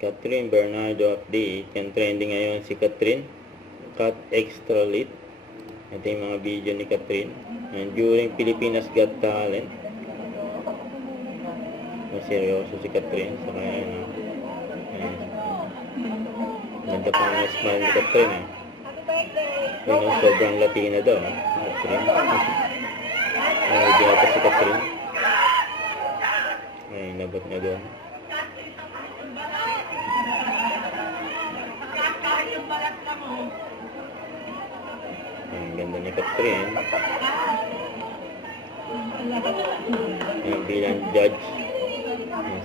Catherine Bernardo update. Yan, trending ngayon si Catherine. Cut extra lit. Ito yung mga video ni Catherine. And during Pilipinas Got Talent. Seryoso si Catherine. Saka ano. Ganda pa nga smile ni Catherine eh. Yun ang sobrang Latina daw. Catherine. Hindi ata si Catherine. Ay, nabot na doon. Ang ganda ni Catherine. Ang bilang judge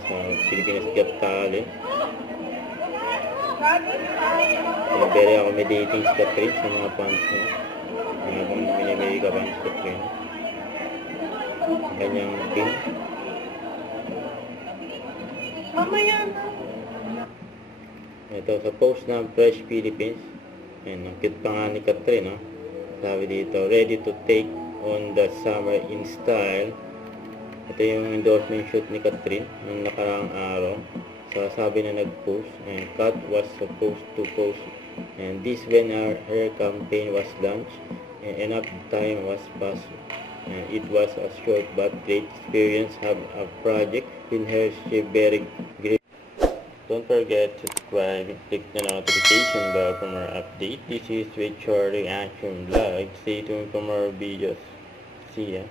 sa Pilipinas Got Talent. Very accommodating si Catherine sa mga fans niya. Mga minimili ka fans si Catherine. Kanyang team. Mamaya na. Ito sa post ng Fresh Philippines. Ayan, ang cute pa nga ni Catherine, no? Sabi dito, ready to take on the summer in style. Ito yung endorsement shoot ni Catherine ng nakaraang araw. So, sabi na nag-post, and Kat was supposed to post, and this when her campaign was launched, and enough time was passed. And it was a short but great experience. Have a project in her, she very great. Don't forget to subscribe and click the notification bell for more update. This is Richard Reaction Vlog. Stay tuned for more videos. See ya.